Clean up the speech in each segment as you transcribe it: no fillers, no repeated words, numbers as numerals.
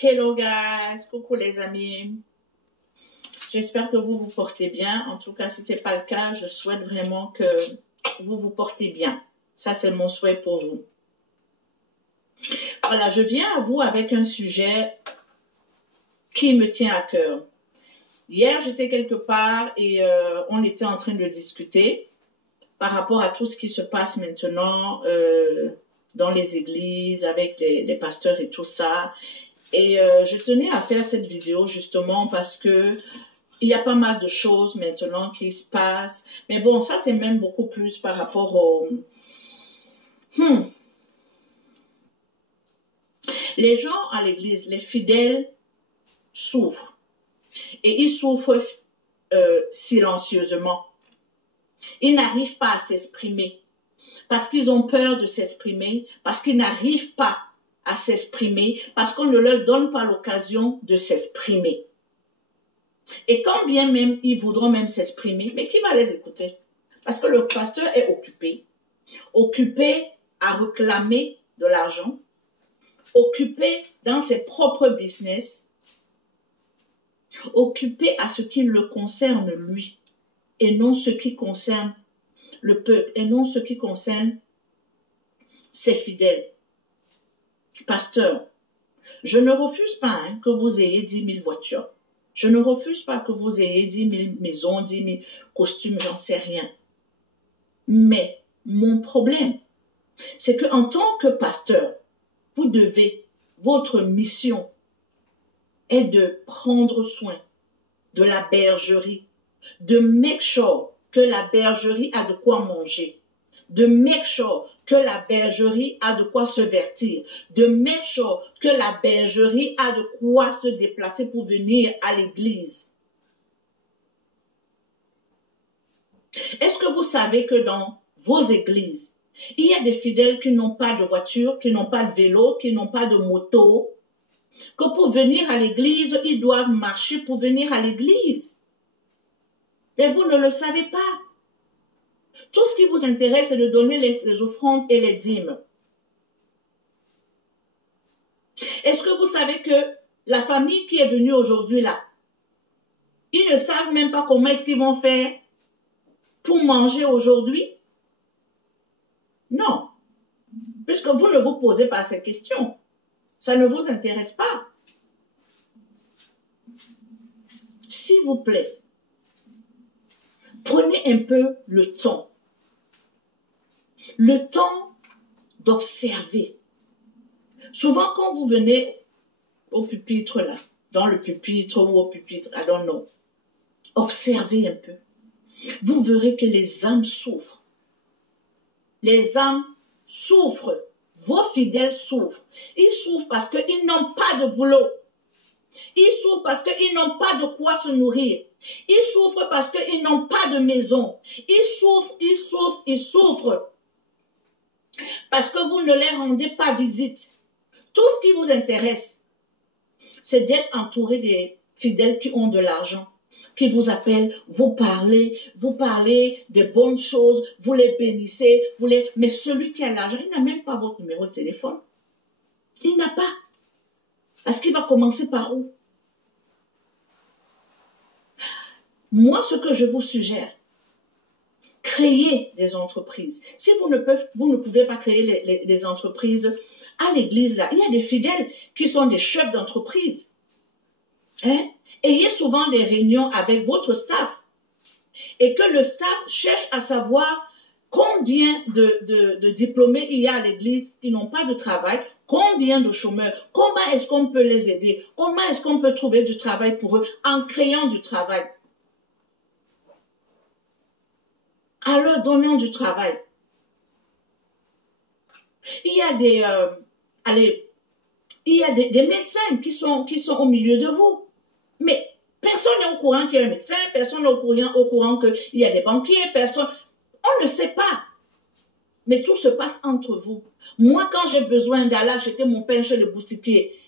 Hello guys, coucou les amis. J'espère que vous vous portez bien. En tout cas, si ce n'est pas le cas, je souhaite vraiment que vous vous portez bien. Ça, c'est mon souhait pour vous. Voilà, je viens à vous avec un sujet qui me tient à cœur. Hier, j'étais quelque part et on était en train de discuter par rapport à tout ce qui se passe maintenant dans les églises, avec les pasteurs et tout ça. Et je tenais à faire cette vidéo justement parce que il y a pas mal de choses maintenant qui se passent. Mais bon, ça c'est même beaucoup plus par rapport au... Les gens à l'église, les fidèles, souffrent. Et ils souffrent silencieusement. Ils n'arrivent pas à s'exprimer. Parce qu'ils ont peur de s'exprimer. Parce qu'ils n'arrivent pas à s'exprimer. Parce qu'on ne leur donne pas l'occasion de s'exprimer. Et quand bien même ils voudront même s'exprimer, mais qui va les écouter? Parce que le pasteur est occupé. Occupé à réclamer de l'argent. Occupé dans ses propres business. Occupé à ce qui le concerne lui. Et non ce qui concerne le peuple. Et non ce qui concerne ses fidèles. Pasteur, je ne refuse pas que vous ayez 10 000 voitures. Je ne refuse pas que vous ayez 10 000 maisons, 10 000 costumes, j'en sais rien. Mais mon problème, c'est qu'en tant que pasteur, vous devez, votre mission est de prendre soin de la bergerie, de make sure que la bergerie a de quoi manger, de make sure que la bergerie a de quoi se vertir, de make sure que la bergerie a de quoi se déplacer pour venir à l'église. Est-ce que vous savez que dans vos églises, il y a des fidèles qui n'ont pas de voiture, qui n'ont pas de vélo, qui n'ont pas de moto, que pour venir à l'église, ils doivent marcher pour venir à l'église. Et vous ne le savez pas. Tout ce qui vous intéresse, c'est de donner les offrandes et les dîmes. Est-ce que vous savez que la famille qui est venue aujourd'hui là, ils ne savent même pas comment est-ce qu'ils vont faire pour manger aujourd'hui? Non. Puisque vous ne vous posez pas ces questions. Ça ne vous intéresse pas. S'il vous plaît, prenez un peu le temps. Le temps d'observer. Souvent, quand vous venez au pupitre, là, dans le pupitre ou au pupitre, I don't know, observez un peu. Vous verrez que les âmes souffrent. Les âmes souffrent. Vos fidèles souffrent. Ils souffrent parce qu'ils n'ont pas de boulot. Ils souffrent parce qu'ils n'ont pas de quoi se nourrir. Ils souffrent parce qu'ils n'ont pas de maison. Ils souffrent, ils souffrent, ils souffrent. Parce que vous ne les rendez pas visite. Tout ce qui vous intéresse, c'est d'être entouré des fidèles qui ont de l'argent, qui vous appellent, vous parlez des bonnes choses, vous les bénissez, mais celui qui a l'argent, il n'a même pas votre numéro de téléphone. Il n'a pas. Parce qu'il va commencer par où? Moi, ce que je vous suggère, créez des entreprises. Si vous ne pouvez pas créer les entreprises à l'église, là, il y a des fidèles qui sont des chefs d'entreprise. Ayez souvent des réunions avec votre staff et que le staff cherche à savoir combien de diplômés il y a à l'église qui n'ont pas de travail, combien de chômeurs, comment est-ce qu'on peut les aider, comment est-ce qu'on peut trouver du travail pour eux en créant du travail. En leur donnant du travail. Il y a des médecins qui sont au milieu de vous. Mais personne n'est au courant qu'il y a un médecin, personne n'est au courant qu'il y a des banquiers, personne. On ne sait pas. Mais tout se passe entre vous. Moi, quand j'ai besoin d'aller acheter mon pain chez le boutiquier,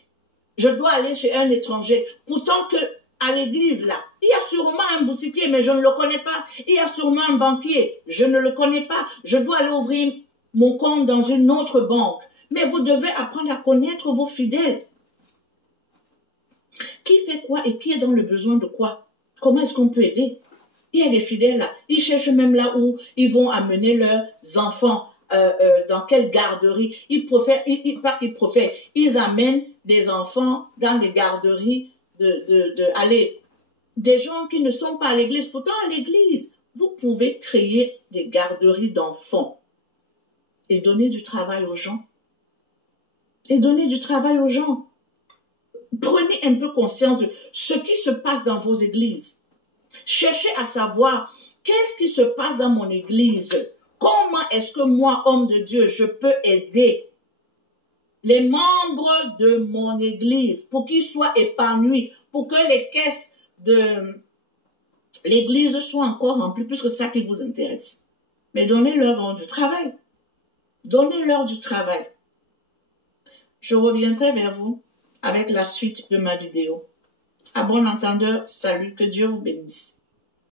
je dois aller chez un étranger. Pourtant que à l'église, là, il y a sûrement un boutiquier, mais je ne le connais pas. Il y a sûrement un banquier, je ne le connais pas. Je dois aller ouvrir mon compte dans une autre banque. Mais vous devez apprendre à connaître vos fidèles. Qui fait quoi et qui est dans le besoin de quoi? Comment est-ce qu'on peut aider? Il y a des fidèles là. Ils cherchent même là où ils vont amener leurs enfants. Dans quelle garderie. Ils amènent des enfants dans des garderies allez, des gens qui ne sont pas à l'église. Pourtant, à l'église, vous pouvez créer des garderies d'enfants et donner du travail aux gens. Prenez un peu conscience de ce qui se passe dans vos églises. Cherchez à savoir qu'est-ce qui se passe dans mon église. Comment est-ce que moi, homme de Dieu, je peux aider les membres de mon église pour qu'ils soient épanouis, pour que les caisses de l'église soient encore remplies, puisque c'est ça qui vous intéresse. Mais donnez-leur du travail. Donnez-leur du travail. Je reviendrai vers vous avec la suite de ma vidéo. À bon entendeur, salut, que Dieu vous bénisse.